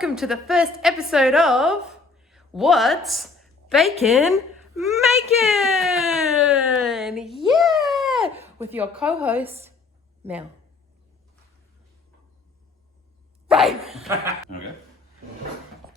welcome to the first episode of What's Bacon Makin? Yeah! With your co-host, Mel. Right! Okay.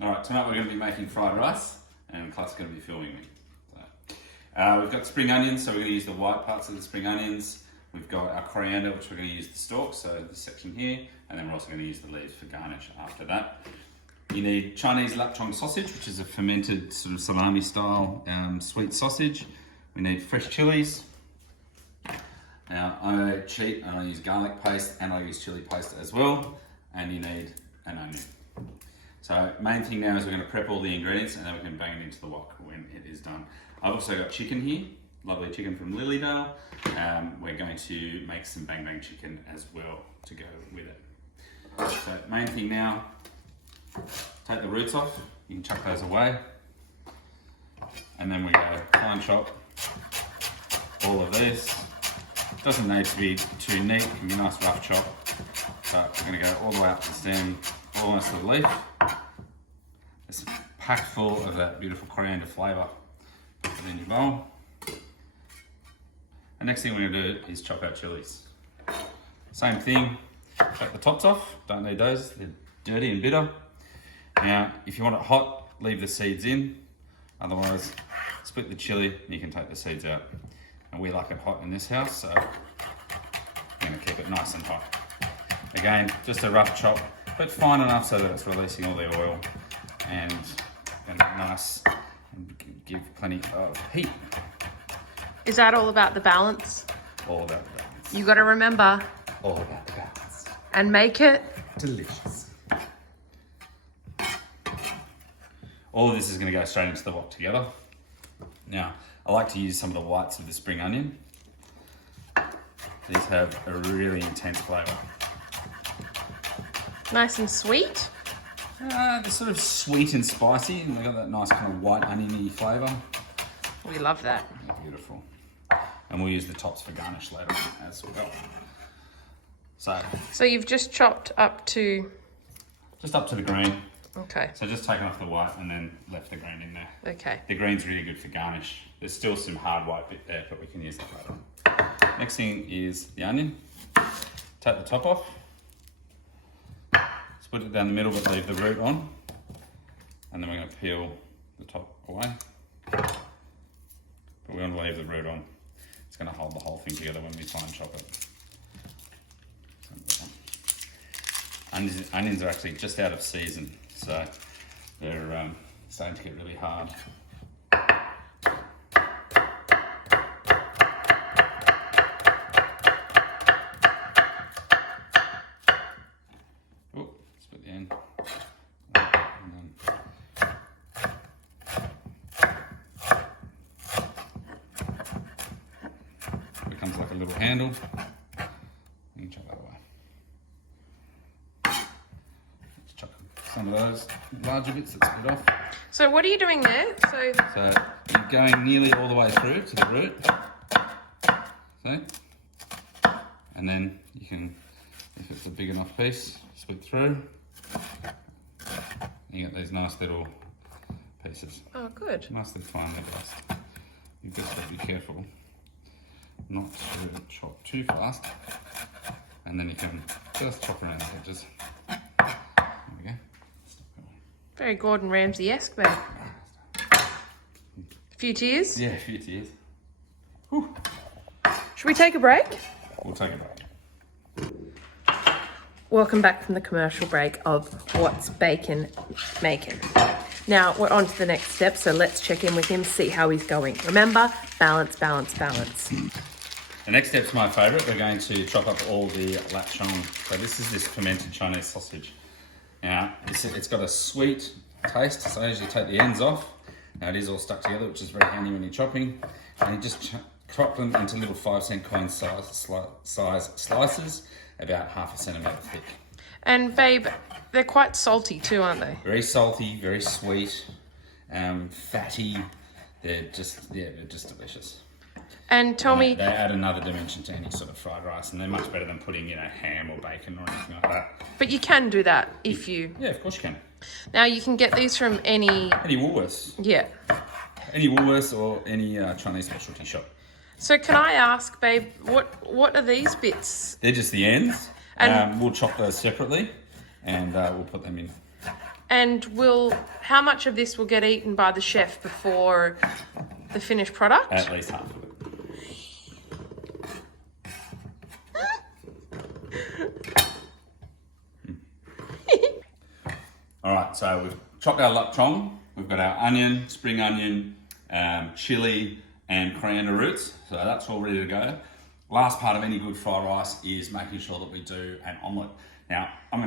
Alright, tonight we're going to be making fried rice and Klaff's going to be filming me. So, we've got spring onions, so we're going to use the white parts of the spring onions. We've got our coriander, which we're going to use the stalks, so this section here, and then we're also going to use the leaves for garnish after that. You need Chinese lapchong sausage, which is a fermented sort of salami style sweet sausage. We need fresh chilies. Now I cheat and I use garlic paste and I use chili paste as well. And you need an onion. So main thing now is we're going to prep all the ingredients and then we can bang it into the wok when it is done. I've also got chicken here, lovely chicken from Lilydale. We're going to make some bang bang chicken as well to go with it. So main thing now, take the roots off, you can chuck those away. And then we go fine chop all of this. Doesn't need to be too neat, it can be a nice rough chop. But we're going to go all the way up to the stem, almost to the leaf. It's packed full of that beautiful coriander flavour. Put it in your bowl. The next thing we're going to do is chop our chilies. Same thing, chop the tops off, don't need those, they're dirty and bitter. Now, if you want it hot, leave the seeds in. Otherwise, split the chili and you can take the seeds out. And we like it hot in this house, so we're going to keep it nice and hot. Again, just a rough chop, but fine enough so that it's releasing all the oil and nice and give plenty of heat. Is that all about the balance? All about the balance. You got to remember. All about the balance. And make it delicious. All of this is going to go straight into the wok together. Now, I like to use some of the whites of the spring onion. These have a really intense flavour. Nice and sweet. They're sort of sweet and spicy, and they've got that nice kind of white oniony flavour. We love that. They're beautiful. And we'll use the tops for garnish later as well. So you've just chopped up to... Just up to the green. Okay. So just taken off the white and then left the green in there. Okay. The green's really good for garnish. There's still some hard white bit there, but we can use that later. Next thing is the onion. Take the top off. Split it down the middle, but leave the root on. And then we're going to peel the top away. But we want to leave the root on. It's going to hold the whole thing together when we fine chop it. Onions are actually just out of season, so they're starting to get really hard. Oh, split the end. Becomes like a little handle. You can chop that away. Some of those larger bits that split off. So what are you doing there? So you're going nearly all the way through to the root. See? And then you can, if it's a big enough piece, split through. You get these nice little pieces. Oh, good. Nicely fine diced. You've just got to be careful not to chop too fast. And then you can just chop around the edges. There we go. Very Gordon Ramsay-esque, babe. A few tears? Yeah, a few tears. Whew. Should we take a break? We'll take it back. Welcome back from the commercial break of What's Bacon Makin'. Now we're on to the next step, so let's check in with him, see how he's going. Remember, balance, balance, balance. The next step's my favourite. We're going to chop up all the lapchong. So this is this fermented Chinese sausage. Now, it's got a sweet taste, so as you take the ends off, now it is all stuck together, which is very handy when you're chopping, and you just chop them into little 5-cent coin size slices, about 1/2 centimetre thick. And babe, they're quite salty too, aren't they? Very salty, very sweet, fatty. They're just delicious. And tell me... They add another dimension to any sort of fried rice, and they're much better than putting, ham or bacon or anything like that. But you can do that if you... Yeah, of course you can. Now you can get these from any Woolworths. Yeah. Any Woolworths or any Chinese specialty shop. So can I ask, babe, what are these bits? They're just the ends. And we'll chop those separately and we'll put them in. And how much of this will get eaten by the chef before the finished product? At least half of it. All right, so we've chopped our lap chong. We've got our onion, spring onion, chili, and coriander roots. So that's all ready to go. Last part of any good fried rice is making sure that we do an omelette. Now, I'm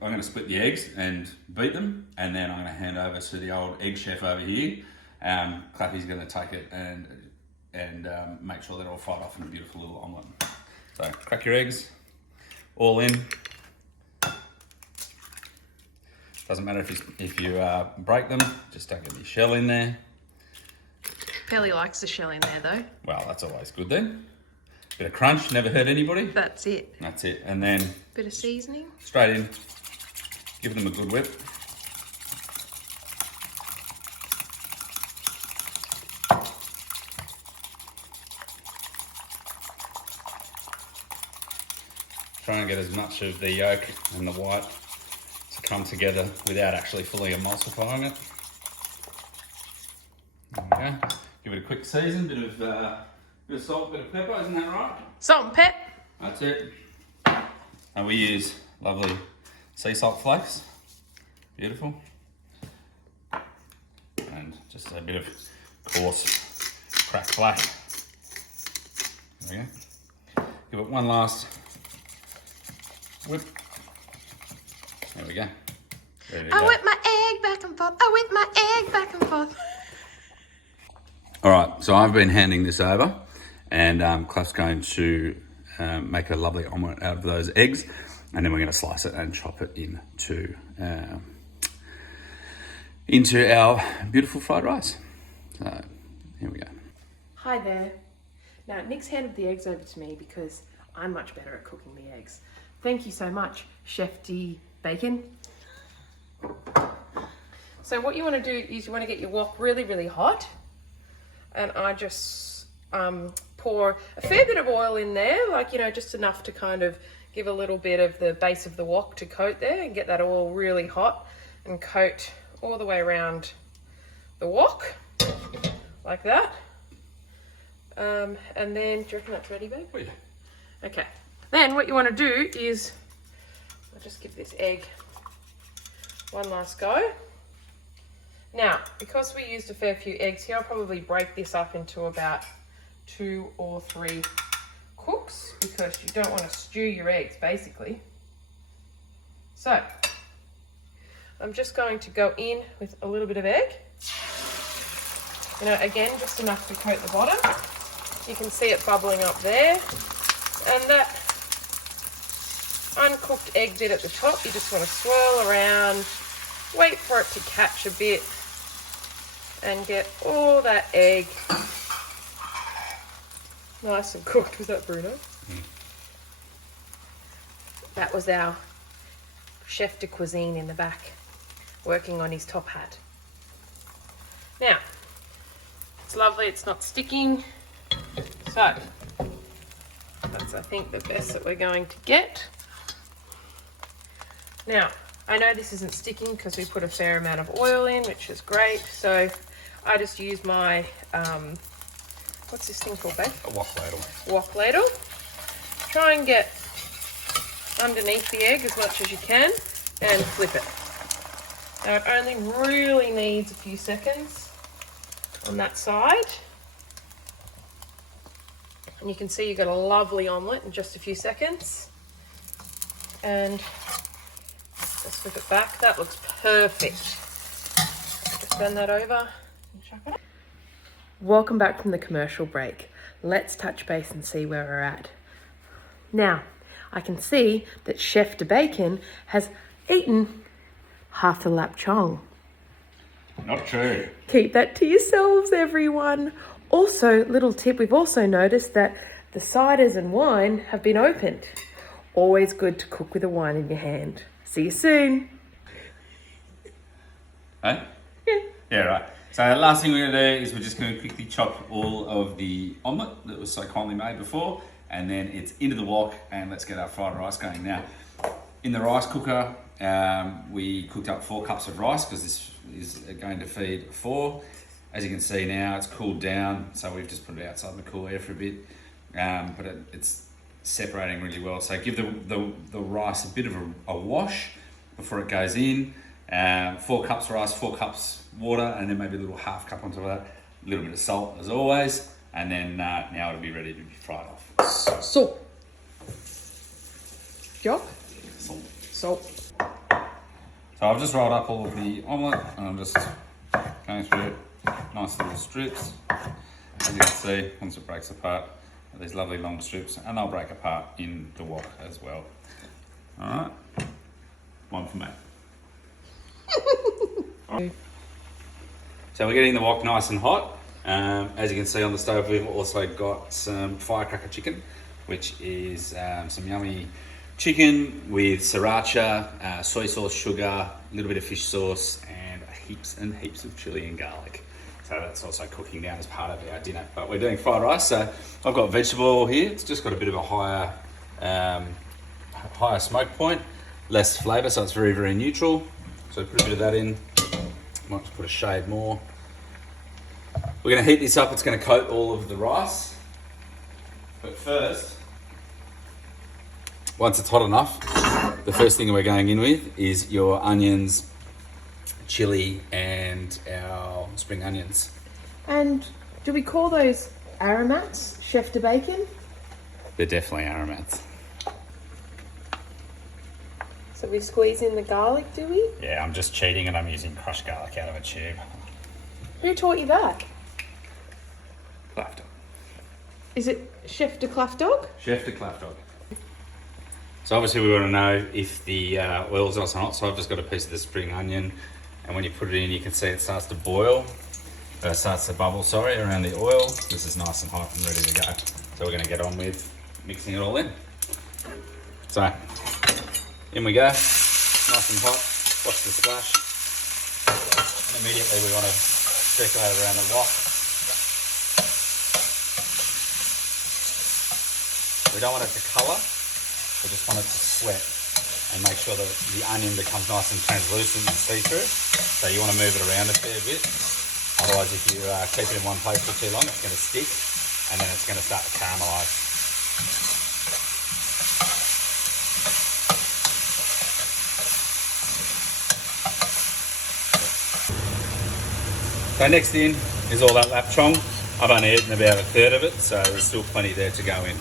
gonna split the eggs and beat them, and then I'm gonna hand over to the old egg chef over here. Klaffy's gonna take it and make sure they're all fried off in a beautiful little omelette. So crack your eggs, all in. Doesn't matter if you break them, just don't get any shell in there. Pelly likes the shell in there though. Well, that's always good then. Bit of crunch, never hurt anybody. That's it. That's it. And then Bit of seasoning. straight in, give them a good whip. Try and get as much of the yolk and the white to come together without actually fully emulsifying it. There we go. Give it a quick season, bit of salt, bit of pepper, isn't that right? Salt and pep. That's it. And we use lovely sea salt flakes. Beautiful. And just a bit of coarse cracked black. There we go. Give it one last whip. There we go. I whip my egg back and forth. I whip my egg back and forth. All right, so I've been handing this over, and Klaff's going to make a lovely omelette out of those eggs, and then we're going to slice it and chop it into our beautiful fried rice. So here we go. Hi there. Now Nick's handed the eggs over to me because I'm much better at cooking the eggs. Thank you so much, Chef D Bacon. So what you want to do is you want to get your wok really, really hot. And I just pour a fair bit of oil in there, like, just enough to kind of give a little bit of the base of the wok to coat there and get that oil really hot and coat all the way around the wok, like that. And then, do you reckon that's ready, babe? Oh, yeah. Okay. Then what you want to do is, I'll just give this egg one last go. Now, because we used a fair few eggs here, I'll probably break this up into about 2 or 3 cooks because you don't want to stew your eggs, basically. So, I'm just going to go in with a little bit of egg. Again, just enough to coat the bottom. You can see it bubbling up there. And that uncooked egg bit at the top, you just want to swirl around, wait for it to catch a bit, and get all that egg nice and cooked. Was that Bruno? That was our chef de cuisine in the back, working on his top hat. Now, it's lovely, it's not sticking. So, that's, I think, the best that we're going to get. Now, I know this isn't sticking because we put a fair amount of oil in, which is great. So I just use my, what's this thing called, babe? A wok ladle. Wok ladle. Try and get underneath the egg as much as you can and flip it. Now it only really needs a few seconds on that side. And you can see you've got a lovely omelette in just a few seconds. And let's flip it back. That looks perfect. Just turn that over and chuck it up. Welcome back from the commercial break. Let's touch base and see where we're at. Now, I can see that Chef de Bacon has eaten half the lap chong. Not true. Keep that to yourselves, everyone. Also, little tip, we've also noticed that the ciders and wine have been opened. Always good to cook with a wine in your hand. See you soon. Hey? Yeah. Yeah, right. So the last thing we're gonna do is we're just gonna quickly chop all of the omelette that was so kindly made before, and then it's into the wok, and let's get our fried rice going. Now, in the rice cooker, we cooked up 4 cups of rice because this is going to feed 4. As you can see now, it's cooled down, so we've just put it outside in the cool air for a bit, but it's separating really well. So give the rice a bit of a wash before it goes in. 4 cups rice, 4 cups water, and then maybe a little half cup on top of that. A little bit of salt as always, and then now it'll be ready to be fried off. Salt. Job? Salt. Salt. So I've just rolled up all of the omelette, and I'm just going through it. Nice little strips. As you can see, once it breaks apart, these lovely long strips, and they'll break apart in the wok as well. All right, one for me. So we're getting the wok nice and hot. As you can see on the stove, we've also got some firecracker chicken, which is some yummy chicken with sriracha, soy sauce, sugar, a little bit of fish sauce, and heaps and heaps of chili and garlic. So that's also cooking down as part of our dinner. But we're doing fried rice, so I've got vegetable oil here. It's just got a bit of a higher smoke point, less flavour, so it's very, very neutral. So put a bit of that in. Might just put a shade more. We're going to heat this up. It's going to coat all of the rice. But first, once it's hot enough, the first thing we're going in with is your onions, chili, and our spring onions. And do we call those aromats, chef de bacon? They're definitely aromats. So we squeeze in the garlic, do we? Yeah, I'm just cheating and I'm using crushed garlic out of a tube. Who taught you that? Klaffy. Is it Chef de Klaffy? Chef de Klaffy. So obviously we want to know if the oil's nice and hot, so I've just got a piece of the spring onion, and when you put it in you can see it starts to boil, starts to bubble, around the oil. This is nice and hot and ready to go. So we're going to get on with mixing it all in. So, in we go, nice and hot, watch the splash. And immediately we want to circulate it around the wok. We don't want it to colour, we just want it to sweat and make sure that the onion becomes nice and translucent and see-through. So you want to move it around a fair bit. Otherwise, if you keep it in one place for too long, it's going to stick and then it's going to start to caramelise. So next in is all that lapchong. I've only eaten about a third of it, so there's still plenty there to go in.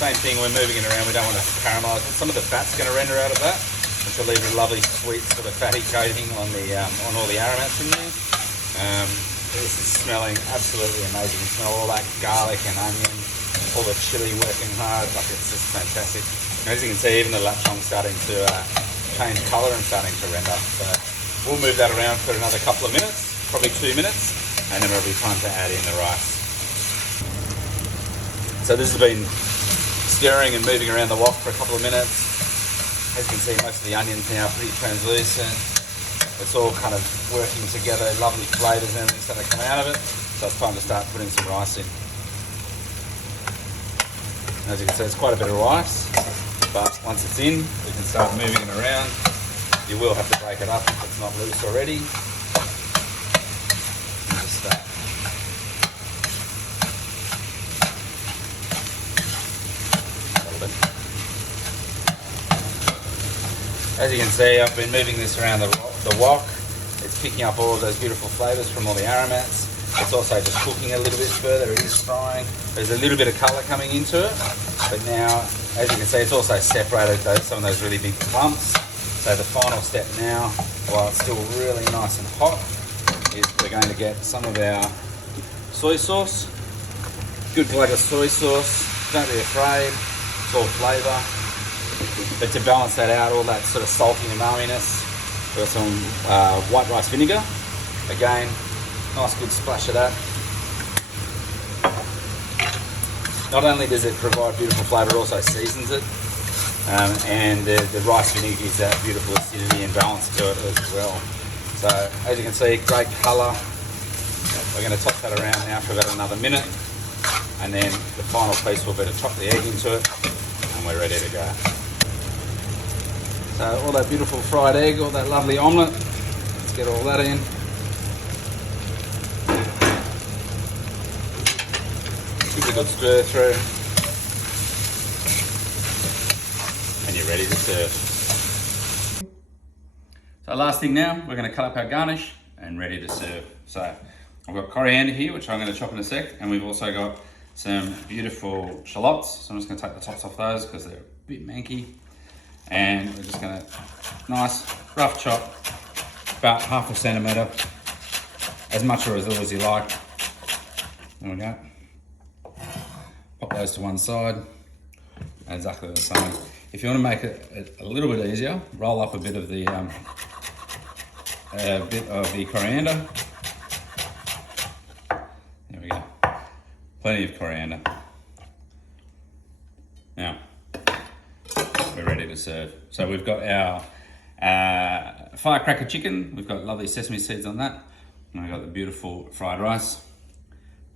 Same thing, we're moving it around, we don't want it to caramelise. Some of the fat's going to render out of that, which will leave a lovely sweet sort of fatty coating on the on all the aromats in there. This is smelling absolutely amazing. You smell all that garlic and onion, all the chili working hard, like it's just fantastic. And as you can see, even the lapchong's starting to change colour and starting to render. So we'll move that around for another couple of minutes, probably 2 minutes, and then it'll be time to add in the rice. So this has been stirring and moving around the wok for a couple of minutes. As you can see, most of the onions now are pretty translucent. It's all kind of working together, lovely flavours and everything starting to come out of it. So it's time to start putting some rice in. As you can see, it's quite a bit of rice, but once it's in, we can start moving it around. You will have to break it up if it's not loose already. And just start. As you can see, I've been moving this around the wok. It's picking up all of those beautiful flavours from all the aromats. It's also just cooking a little bit further. It is frying. There's a little bit of colour coming into it, but now, as you can see, it's also separated some of those really big clumps. So the final step now, while it's still really nice and hot, is we're going to get some of our soy sauce. Good bloke of soy sauce. Don't be afraid. It's all flavour. But to balance that out, all that sort of salty umaminess, we've got some white rice vinegar. Again, nice good splash of that. Not only does it provide beautiful flavour, it also seasons it. And the rice vinegar gives that beautiful acidity and balance to it as well. So as you can see, great colour. We're going to toss that around now for about another minute, and then the final piece will be to chop the egg into it, and we're ready to go. So all that beautiful fried egg, all that lovely omelette, let's get all that in. Give it a good stir through, and you're ready to serve. So last thing now, we're going to cut up our garnish and ready to serve. So I've got coriander here, which I'm going to chop in a sec, and we've also got some beautiful shallots. So I'm just going to take the tops off those because they're a bit manky. And we're just going to, nice rough chop, about 1/2 centimetre, as much or as little as you like. There we go. Pop those to one side, exactly the same. If you want to make it a little bit easier, roll up a bit of the coriander. There we go. Plenty of coriander. Now, we're ready to serve. So we've got our firecracker chicken. We've got lovely sesame seeds on that. And we've got the beautiful fried rice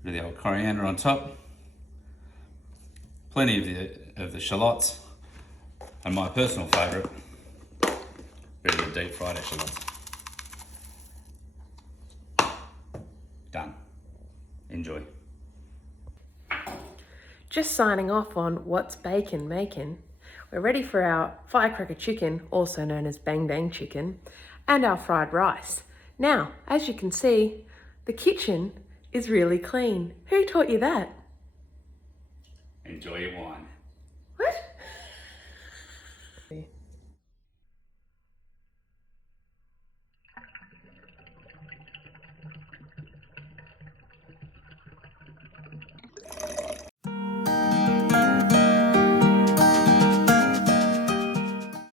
with the old coriander on top. Plenty of the shallots. And my personal favourite, bit of the deep fried shallots. Done. Enjoy. Just signing off on What's Bacon Makin'. We're ready for our firecracker chicken, also known as bang bang chicken, and our fried rice. Now, as you can see, the kitchen is really clean. Who taught you that? Enjoy your wine.